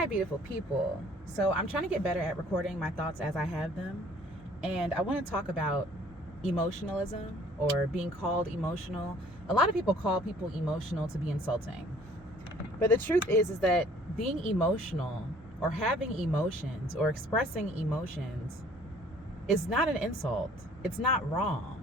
Hi, beautiful people. So, I'm trying to get better at recording my thoughts as I have them. And I want to talk about emotionalism or being called emotional. A lot of people call people emotional to be insulting. But the truth is that being emotional or having emotions or expressing emotions is not an insult. It's not wrong.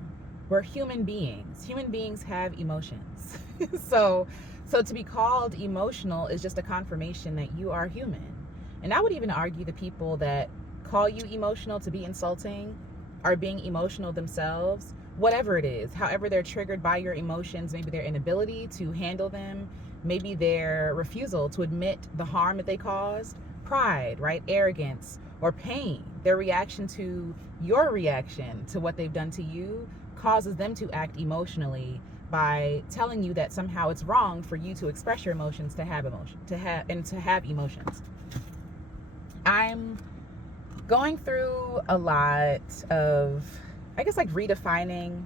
We're human beings. Human beings have emotions. so so to be called emotional is just a confirmation that you are human. And I would even argue the people that call you emotional to be insulting are being emotional themselves, whatever it is, however they're triggered by your emotions, maybe their inability to handle them, maybe their refusal to admit the harm that they caused, pride, right? Arrogance or pain, their reaction to your reaction to what they've done to you causes them to act emotionally by telling you that somehow it's wrong for you to express your emotions, to have emotions. I'm going through a lot of, I guess, like redefining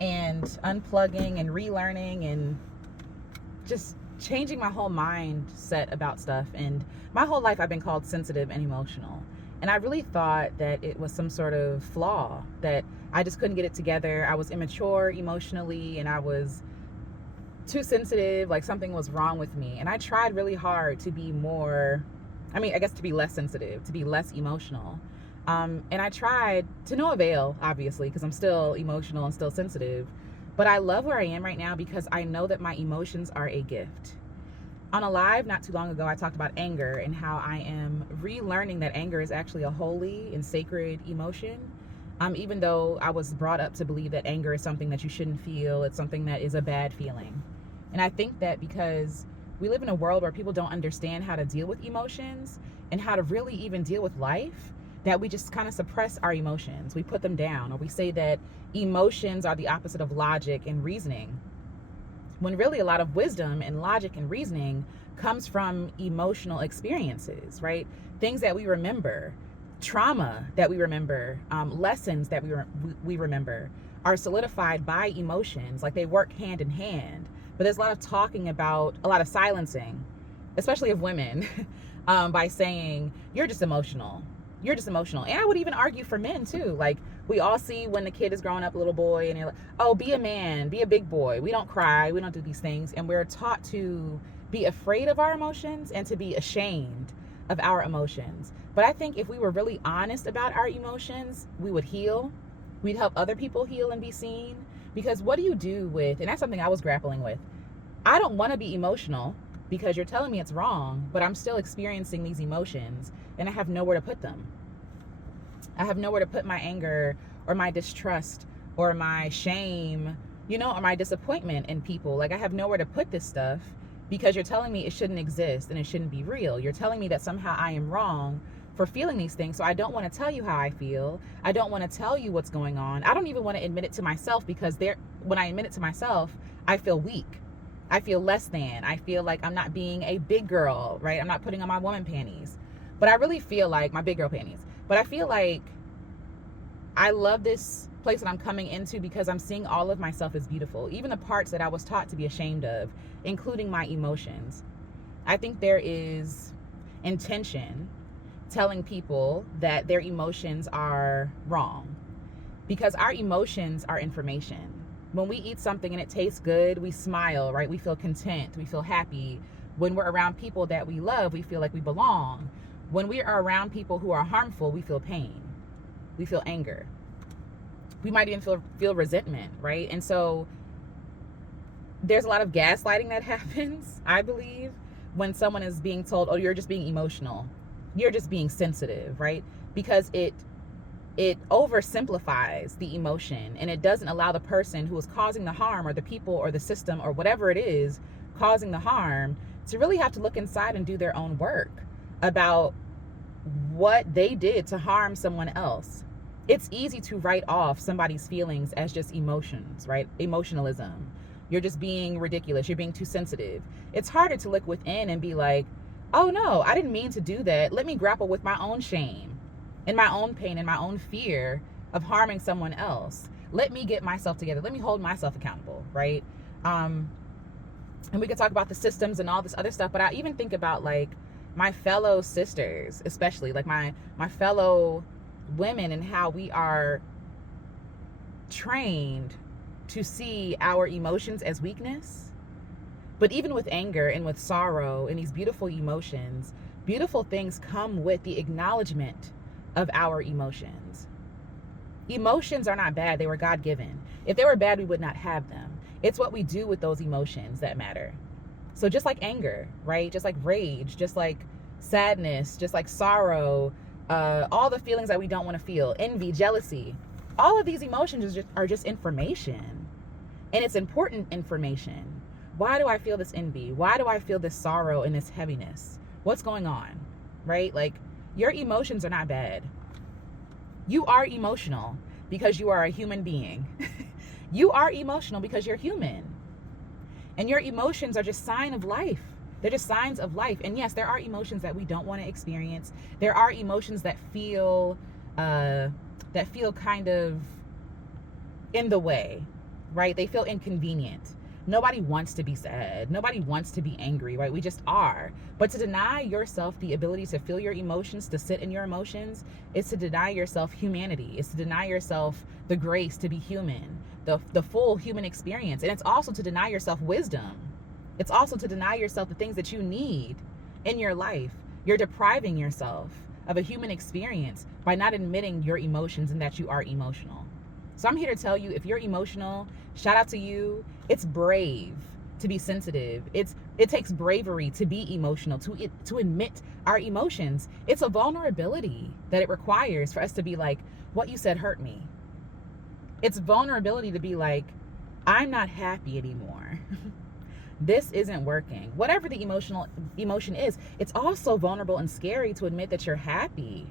and unplugging and relearning and just changing my whole mindset about stuff. And my whole life I've been called sensitive and emotional. And I really thought that it was some sort of flaw, that I just couldn't get it together. I was immature emotionally and I was too sensitive, like something was wrong with me. And I tried really hard to be more, I guess to be less sensitive, to be less emotional. And I tried to no avail, obviously, because I'm still emotional and still sensitive. But I love where I am right now because I know that my emotions are a gift. On a live not too long ago, I talked about anger and how I am relearning that anger is actually a holy and sacred emotion. Even though I was brought up to believe that anger is something that you shouldn't feel, it's something that is a bad feeling. And I think that because we live in a world where people don't understand how to deal with emotions and how to really even deal with life, that we just kind of suppress our emotions. We put them down, or we say that emotions are the opposite of logic and reasoning, when really a lot of wisdom and logic and reasoning comes from emotional experiences, right? Things that we remember, trauma that we remember, lessons that we remember are solidified by emotions. Like, they work hand in hand. But there's a lot of talking about, a lot of silencing, especially of women, by saying, you're just emotional. You're just emotional. And I would even argue for men too. Like, we all see when the kid is growing up, a little boy, and they're like, oh, be a man, be a big boy. We don't cry. We don't do these things. And we're taught to be afraid of our emotions and to be ashamed of our emotions. But I think if we were really honest about our emotions, we would heal. We'd help other people heal and be seen. Because what do you do with, and that's something I was grappling with. I don't want to be emotional because you're telling me it's wrong, but I'm still experiencing these emotions and I have nowhere to put them. I have nowhere to put my anger or my distrust or my shame, or my disappointment in people. Like, I have nowhere to put this stuff because you're telling me it shouldn't exist and it shouldn't be real. You're telling me that somehow I am wrong for feeling these things. So I don't want to tell you how I feel. I don't want to tell you what's going on. I don't even want to admit it to myself because when I admit it to myself, I feel weak. I feel less than. I feel like I'm not being a big girl, right? I'm not putting on my woman panties. But I really feel like my big girl panties. But I feel like I love this place that I'm coming into because I'm seeing all of myself as beautiful, even the parts that I was taught to be ashamed of, including my emotions. I think there is intention telling people that their emotions are wrong because our emotions are information. When we eat something and it tastes good, we smile, right? We feel content, we feel happy. When we're around people that we love, we feel like we belong. When we are around people who are harmful, we feel pain. We feel anger. We might even feel resentment, right? And so there's a lot of gaslighting that happens, I believe, when someone is being told, oh, you're just being emotional. You're just being sensitive, right? Because it oversimplifies the emotion and it doesn't allow the person who is causing the harm, or the people or the system or whatever it is causing the harm, to really have to look inside and do their own work about what they did to harm someone else. It's easy to write off somebody's feelings as just emotions, right? Emotionalism. You're just being ridiculous. You're being too sensitive. It's harder to look within and be like, oh no, I didn't mean to do that. Let me grapple with my own shame and my own pain and my own fear of harming someone else. Let me get myself together. Let me hold myself accountable, right? And we could talk about the systems and all this other stuff, but I even think about, like, my fellow sisters, especially like my fellow women, and how we are trained to see our emotions as weakness. But even with anger and with sorrow and these beautiful emotions, beautiful things come with the acknowledgement of our emotions. Emotions are not bad. They were God-given. If they were bad, we would not have them. It's what we do with those emotions that matter. So just like anger, right? Just like rage, just like sadness, just like sorrow, all the feelings that we don't want to feel, envy, jealousy, all of these emotions are just information. And it's important information. Why do I feel this envy? Why do I feel this sorrow and this heaviness? What's going on, right? Like, your emotions are not bad. You are emotional because you are a human being. You are emotional because you're human. And your emotions are just signs of life. They're just signs of life. And yes, there are emotions that we don't want to experience. There are emotions that feel kind of in the way, right? They feel inconvenient. Nobody wants to be sad. Nobody wants to be angry, right? We just are. But to deny yourself the ability to feel your emotions, to sit in your emotions, is to deny yourself humanity. It's to deny yourself the grace to be human, the full human experience. And it's also to deny yourself wisdom. It's also to deny yourself the things that you need in your life. You're depriving yourself of a human experience by not admitting your emotions and that you are emotional. So I'm here to tell you, if you're emotional, shout out to you. It's brave to be sensitive. It takes bravery to be emotional, to admit our emotions. It's a vulnerability that it requires for us to be like, what you said hurt me. It's vulnerability to be like, I'm not happy anymore. This isn't working. Whatever the emotion is, it's also vulnerable and scary to admit that you're happy,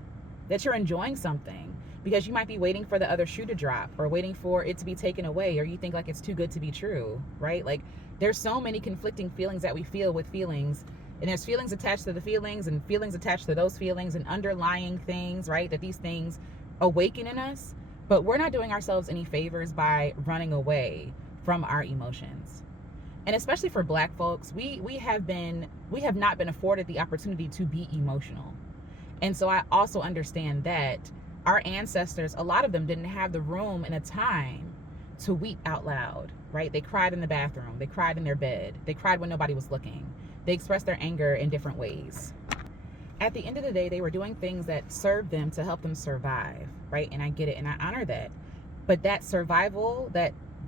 that you're enjoying something. Because you might be waiting for the other shoe to drop, or waiting for it to be taken away, or you think like it's too good to be true, right? Like, there's so many conflicting feelings that we feel with feelings, and there's feelings attached to the feelings and feelings attached to those feelings and underlying things, right? That these things awaken in us, but we're not doing ourselves any favors by running away from our emotions. And especially for Black folks, we have not been afforded the opportunity to be emotional. And so I also understand that our ancestors, a lot of them didn't have the room and the time to weep out loud, right? They cried in the bathroom. They cried in their bed. They cried when nobody was looking. They expressed their anger in different ways. At the end of the day, they were doing things that served them to help them survive, right? And I get it, and I honor that. But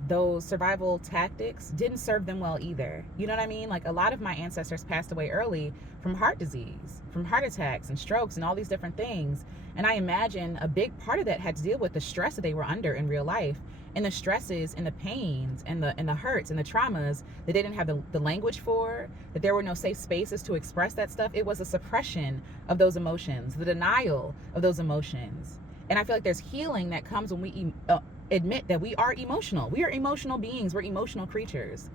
those survival tactics didn't serve them well either. You know what I mean? Like, a lot of my ancestors passed away early from heart disease, from heart attacks and strokes and all these different things. And I imagine a big part of that had to deal with the stress that they were under in real life, and the stresses and the pains and the hurts and the traumas that they didn't have the language for, that there were no safe spaces to express that stuff. It was a suppression of those emotions, the denial of those emotions. And I feel like there's healing that comes when we admit that we are emotional. We are emotional beings. We're emotional creatures,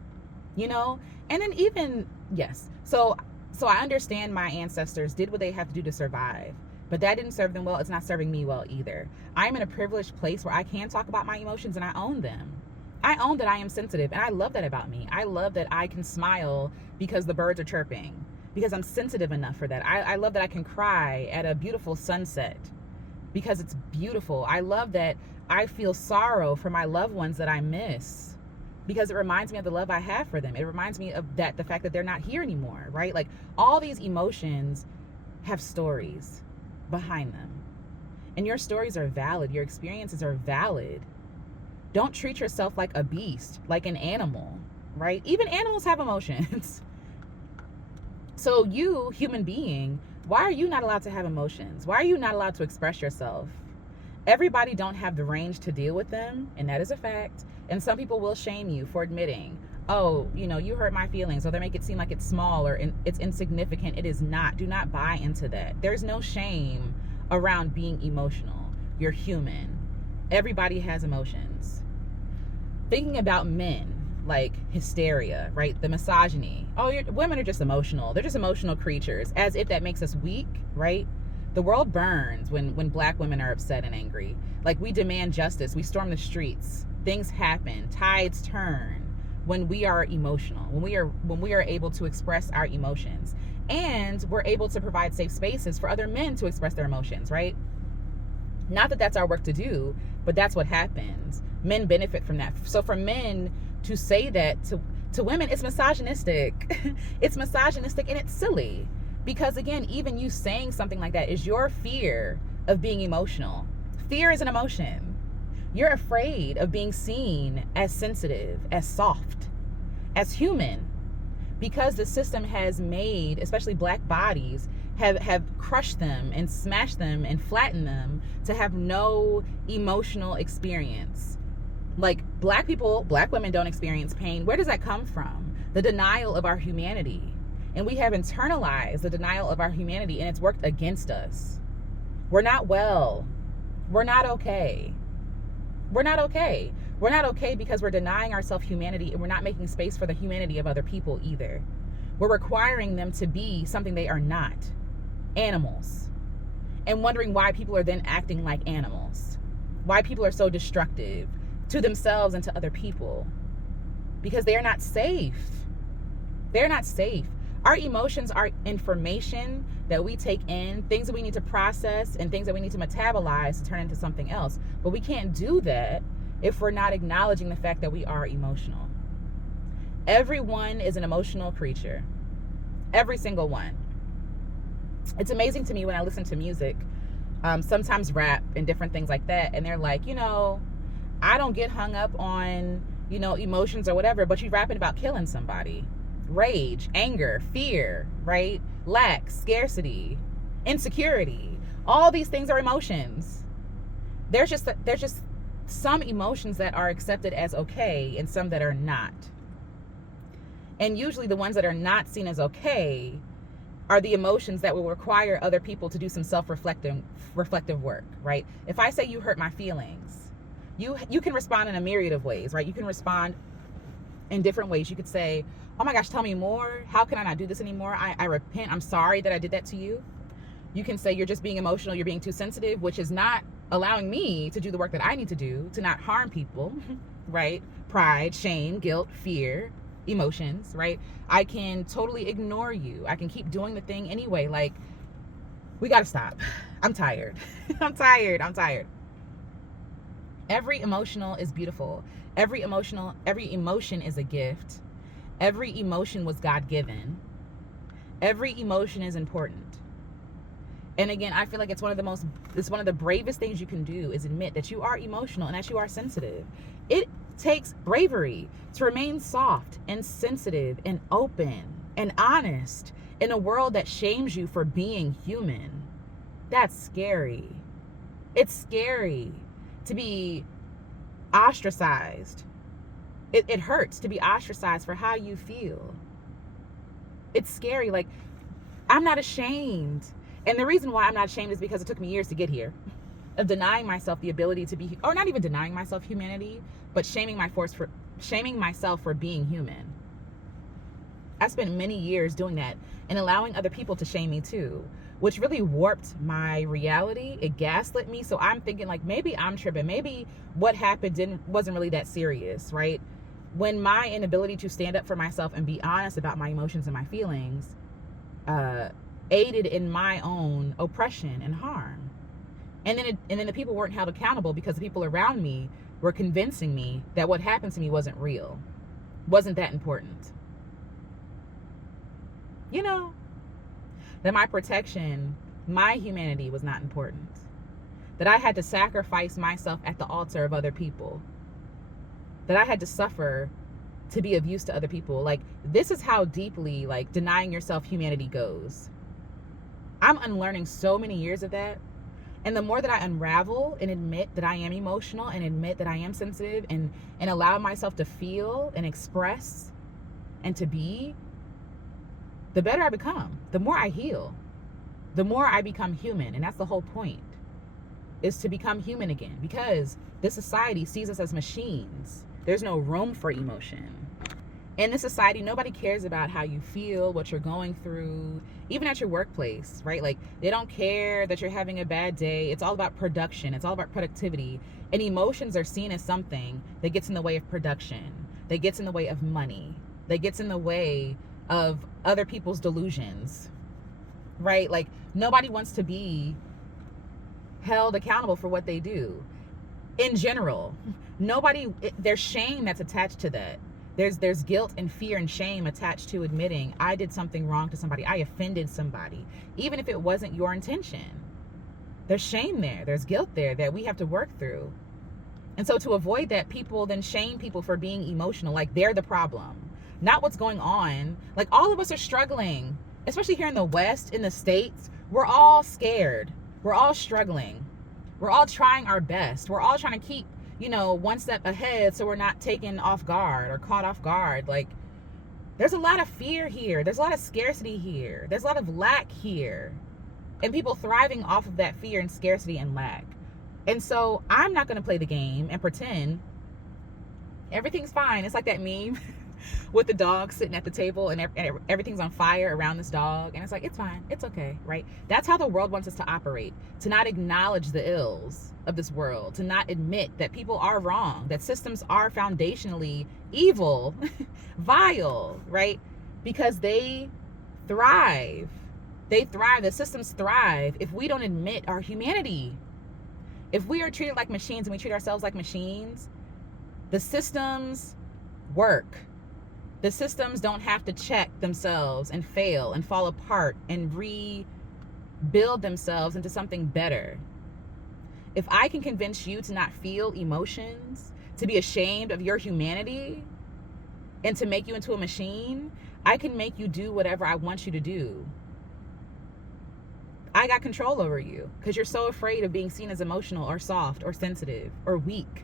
you know? And then even, yes. So I understand my ancestors did what they have to do to survive, but that didn't serve them well. It's not serving me well either. I'm in a privileged place where I can talk about my emotions and I own them. I own that I am sensitive, and I love that about me. I love that I can smile because the birds are chirping, because I'm sensitive enough for that. I love that I can cry at a beautiful sunset because it's beautiful. I love that I feel sorrow for my loved ones that I miss because it reminds me of the love I have for them. It reminds me of the fact that they're not here anymore, right? Like, all these emotions have stories behind them. And your stories are valid. Your experiences are valid. Don't treat yourself like a beast, like an animal, right? Even animals have emotions. So you, human being, why are you not allowed to have emotions? Why are you not allowed to express yourself? Everybody don't have the range to deal with them, and that is a fact. And some people will shame you for admitting, oh, you hurt my feelings, or they make it seem like it's small or it's insignificant. It is not. Do not buy into that. There's no shame around being emotional. You're human. Everybody has emotions. Thinking about men, like hysteria, right? The misogyny. Oh, women are just emotional. They're just emotional creatures, as if that makes us weak, right? The world burns when Black women are upset and angry. Like, we demand justice. We storm the streets. Things happen. Tides turn when we are emotional, when we are able to express our emotions. And we're able to provide safe spaces for other men to express their emotions, right? Not that that's our work to do, but that's what happens. Men benefit from that. So for men to say that to women, it's misogynistic. It's misogynistic and it's silly. Because again, even you saying something like that is your fear of being emotional. Fear is an emotion. You're afraid of being seen as sensitive, as soft, as human. Because the system has made, especially black bodies, have crushed them and smashed them and flattened them to have no emotional experience. Like black people, black women don't experience pain. Where does that come from? The denial of our humanity. And we have internalized the denial of our humanity, and it's worked against us. We're not well. We're not okay. We're not okay. We're not okay because we're denying ourselves humanity, and we're not making space for the humanity of other people either. We're requiring them to be something they are not. Animals. And wondering why people are then acting like animals. Why people are so destructive to themselves and to other people. Because they are not safe. They're not safe. Our emotions are information that we take in, things that we need to process, and things that we need to metabolize to turn into something else. But we can't do that if we're not acknowledging the fact that we are emotional. Everyone is an emotional creature. Every single one. It's amazing to me when I listen to music, sometimes rap and different things like that, and they're like, I don't get hung up on, emotions or whatever, but you're rapping about killing somebody. Rage, anger, fear, right? Lack, scarcity, insecurity. All these things are emotions. There's just some emotions that are accepted as okay and some that are not. And usually the ones that are not seen as okay are the emotions that will require other people to do some reflective work, right? If I say you hurt my feelings, you can respond in a myriad of ways, right? You can respond in different ways. You could say, oh my gosh, tell me more. How can I not do this anymore? I repent. I'm sorry that I did that to you. You can say you're just being emotional. You're being too sensitive, which is not allowing me to do the work that I need to do to not harm people, right? Pride, shame, guilt, fear, emotions, right? I can totally ignore you. I can keep doing the thing anyway. Like, we got to stop. I'm tired. I'm tired. Every emotional is beautiful. Every emotion is a gift. Every emotion was God-given. Every emotion is important. And again, I feel like it's one of the bravest things you can do is admit that you are emotional and that you are sensitive. It takes bravery to remain soft and sensitive and open and honest in a world that shames you for being human. That's scary. It's scary to be ostracized. It hurts to be ostracized for how you feel. It's scary. Like, I'm not ashamed. And the reason why I'm not ashamed is because it took me years to get here. Of denying myself the ability to be, or not even denying myself humanity, but shaming myself for being human. I spent many years doing that and allowing other people to shame me too, which really warped my reality. It gaslit me. So I'm thinking like, maybe I'm tripping. Maybe what happened wasn't really that serious, right? When my inability to stand up for myself and be honest about my emotions and my feelings aided in my own oppression and harm. And then the people weren't held accountable because the people around me were convincing me that what happened to me wasn't real, wasn't that important. That my protection, my humanity was not important. That I had to sacrifice myself at the altar of other people. That I had to suffer to be of use to other people. Like, this is how deeply, like, denying yourself humanity goes. I'm unlearning so many years of that. And the more that I unravel and admit that I am emotional and admit that I am sensitive and allow myself to feel and express and to be, the better I become. The more I heal. The more I become human. And that's the whole point, is to become human again. Because this society sees us as machines. There's no room for emotion. In this society, nobody cares about how you feel, what you're going through, even at your workplace, right? Like, they don't care that you're having a bad day. It's all about production. It's all about productivity. And emotions are seen as something that gets in the way of production, that gets in the way of money, that gets in the way of other people's delusions, right? Like, nobody wants to be held accountable for what they do. In general, there's shame that's attached to that. There's guilt and fear and shame attached to admitting I did something wrong to somebody, I offended somebody, even if it wasn't your intention. There's shame there, there's guilt there that we have to work through. And so to avoid that, people then shame people for being emotional, like they're the problem, not what's going on. Like, all of us are struggling, especially here in the West, in the States. We're all scared, we're all struggling, we're all trying our best, we're all trying to keep, one step ahead so we're not taken off guard or caught off guard. Like, there's a lot of fear here, there's a lot of scarcity here, there's a lot of lack here, and people thriving off of that fear and scarcity and lack. And so I'm not going to play the game and pretend everything's fine. It's like that meme with the dog sitting at the table and everything's on fire around this dog, and it's like, it's fine, it's okay, right? That's how the world wants us to operate, to not acknowledge the ills of this world, to not admit that people are wrong, that systems are foundationally evil, vile, right? Because they thrive, the systems thrive if we don't admit our humanity. If we are treated like machines and we treat ourselves like machines, the systems work. The systems don't have to check themselves and fail and fall apart and rebuild themselves into something better. If I can convince you to not feel emotions, to be ashamed of your humanity, and to make you into a machine, I can make you do whatever I want you to do. I got control over you because you're so afraid of being seen as emotional or soft or sensitive or weak.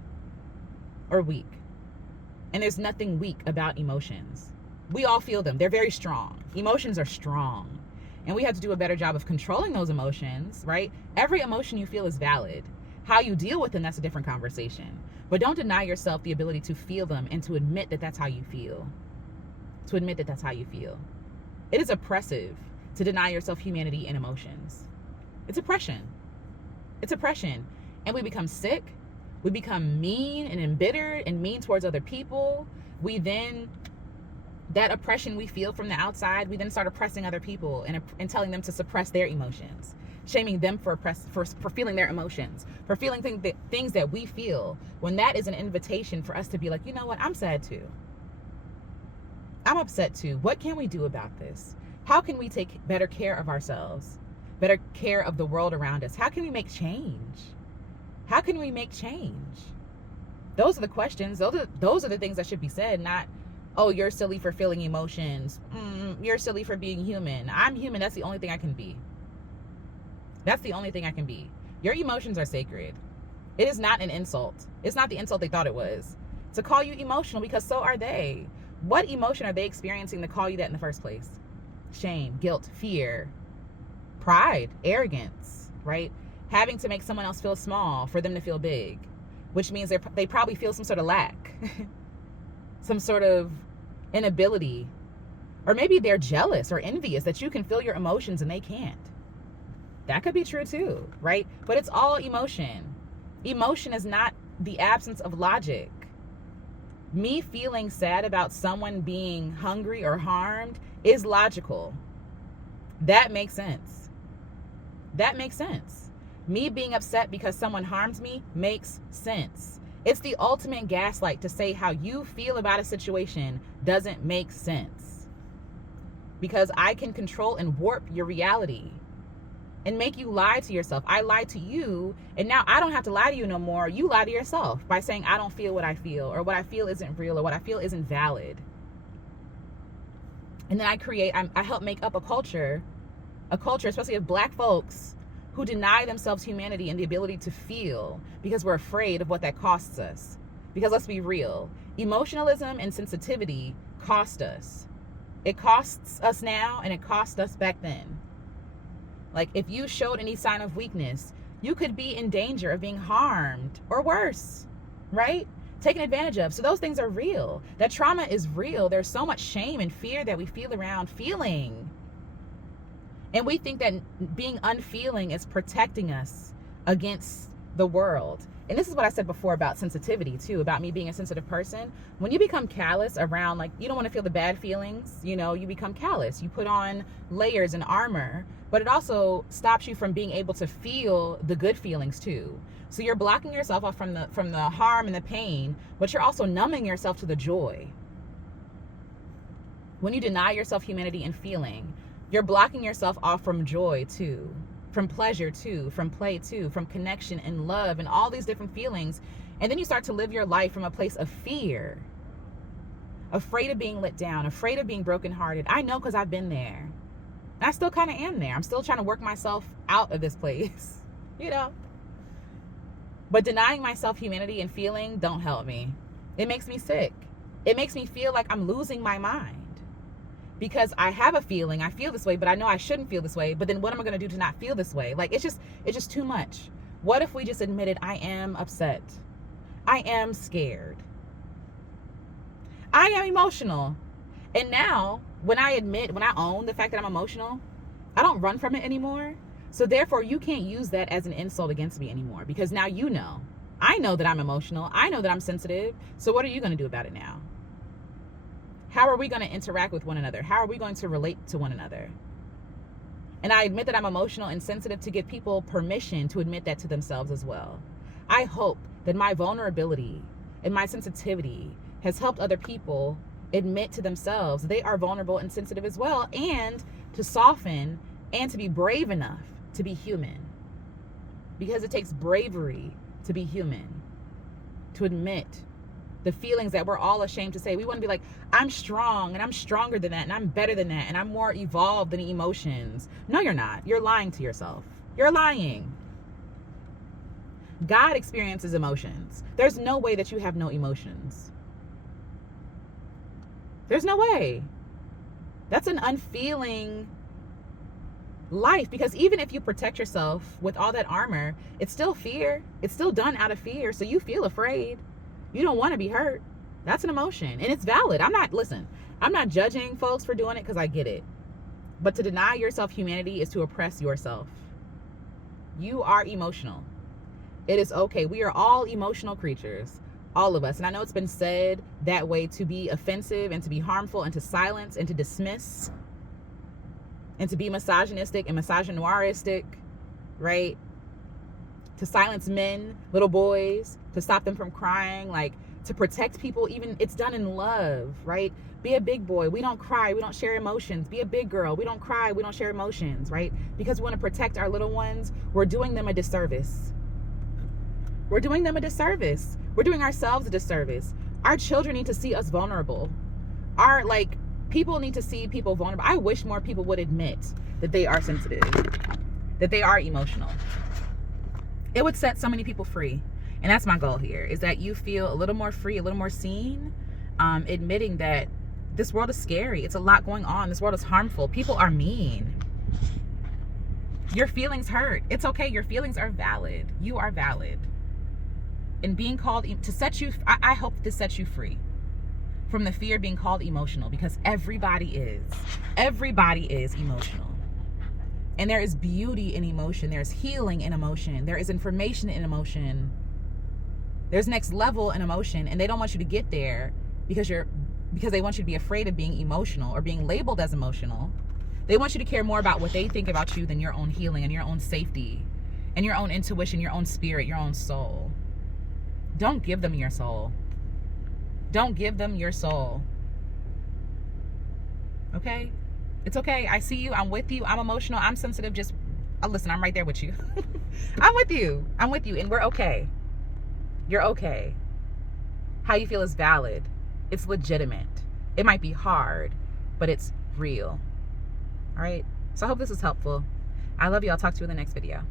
And there's nothing weak about emotions. We all feel them. They're very strong. Emotions are strong. And we have to do a better job of controlling those emotions, right? Every emotion you feel is valid. How you deal with them, that's a different conversation. But don't deny yourself the ability to feel them and to admit that that's how you feel. It is oppressive to deny yourself humanity and emotions. It's oppression. And we become sick. We become mean and embittered and mean towards other people. That oppression we feel from the outside, we then start oppressing other people and telling them to suppress their emotions, shaming them for feeling their emotions, for feeling things that we feel, when that is an invitation for us to be like, you know what, I'm sad too. I'm upset too. What can we do about this? How can we take better care of ourselves, better care of the world around us? How can we make change? Those are the questions. Those are the things that should be said, not, oh, you're silly for feeling emotions. You're silly for being human. I'm human. That's the only thing I can be. Your emotions are sacred. It is not an insult. It's not the insult they thought it was to call you emotional, because so are they. What emotion are they experiencing to call you that in the first place? Shame, guilt, fear, pride, arrogance, right? Having to make someone else feel small for them to feel big, which means they probably feel some sort of lack, some sort of inability, or maybe they're jealous or envious that you can feel your emotions and they can't. That could be true too, right? But it's all emotion. Emotion is not the absence of logic. Me feeling sad about someone being hungry or harmed is logical. That makes sense. Me being upset because someone harms me makes sense. It's the ultimate gaslight to say how you feel about a situation doesn't make sense, because I can control and warp your reality and make you lie to yourself. I lied to you, and now I don't have to lie to you no more. You lie to yourself by saying I don't feel what I feel, or what I feel isn't real, or what I feel isn't valid. And then I help make up a culture, especially of Black folks, who deny themselves humanity and the ability to feel because we're afraid of what that costs us. Because let's be real, emotionalism and sensitivity cost us. It costs us now, and it cost us back then. Like, if you showed any sign of weakness, you could be in danger of being harmed or worse, right? Taken advantage of. So those things are real. That trauma is real. There's so much shame and fear that we feel around feeling. And we think that being unfeeling is protecting us against the world. And this is what I said before about sensitivity too, about me being a sensitive person. When you become callous around, like, you don't want to feel the bad feelings, you know, you become callous. You put on layers and armor, but it also stops you from being able to feel the good feelings too. So you're blocking yourself off from the harm and the pain, but you're also numbing yourself to the joy. When you deny yourself humanity and feeling, you're blocking yourself off from joy too, from pleasure too, from play too, from connection and love and all these different feelings. And then you start to live your life from a place of fear, afraid of being let down, afraid of being brokenhearted. I know, because I've been there. And I still kind of am there. I'm still trying to work myself out of this place, you know. But denying myself humanity and feeling don't help me. It makes me sick. It makes me feel like I'm losing my mind. Because I have a feeling, I feel this way, but I know I shouldn't feel this way. But then what am I going to do to not feel this way? Like, it's just too much. What if we just admitted, I am upset? I am scared. I am emotional. And now, when I own the fact that I'm emotional, I don't run from it anymore. So therefore, you can't use that as an insult against me anymore, because now you know. I know that I'm emotional. I know that I'm sensitive. So what are you going to do about it now? How are we going to interact with one another? How are we going to relate to one another? And I admit that I'm emotional and sensitive to give people permission to admit that to themselves as well. I hope that my vulnerability and my sensitivity has helped other people admit to themselves they are vulnerable and sensitive as well, and to soften and to be brave enough to be human. Because it takes bravery to be human, to admit the feelings that we're all ashamed to say. We want to be like, I'm strong and I'm stronger than that and I'm better than that and I'm more evolved than emotions. No, you're not. You're lying to yourself. You're lying. God experiences emotions. There's no way that you have no emotions. There's no way. That's an unfeeling life, because even if you protect yourself with all that armor, it's still fear. It's still done out of fear. So you feel afraid. You don't want to be hurt. That's an emotion, and it's valid. I'm not judging folks for doing it, because I get it. But to deny yourself humanity is to oppress yourself. You are emotional. It is okay. We are all emotional creatures, all of us. And I know it's been said that way to be offensive and to be harmful and to silence and to dismiss and to be misogynistic and misogynoiristic, right? To silence men, little boys, to stop them from crying, like to protect people. Even it's done in love, right? Be a big boy. We don't cry. We don't share emotions. Be a big girl. We don't cry. We don't share emotions, right? Because we want to protect our little ones. We're doing them a disservice. We're doing them a disservice. We're doing ourselves a disservice. Our children need to see us vulnerable. People need to see people vulnerable. I wish more people would admit that they are sensitive, that they are emotional. It would set so many people free. And that's my goal here, is that you feel a little more free, a little more seen, admitting that this world is scary. It's a lot going on. This world is harmful. People are mean. Your feelings hurt. It's okay. Your feelings are valid. You are valid. And being called to set you, I hope this sets you free from the fear of being called emotional, because everybody is emotional. And there is beauty in emotion. There's healing in emotion. There is information in emotion. There's next level in emotion, and they don't want you to get there because they want you to be afraid of being emotional or being labeled as emotional. They want you to care more about what they think about you than your own healing and your own safety and your own intuition, your own spirit, your own soul. Don't give them your soul. Don't give them your soul. Okay? It's okay. I see you. I'm with you. I'm emotional. I'm sensitive. Just listen, I'm right there with you. I'm with you. And we're okay. You're okay. How you feel is valid. It's legitimate. It might be hard, but it's real. All right? So I hope this is helpful. I love you. I'll talk to you in the next video.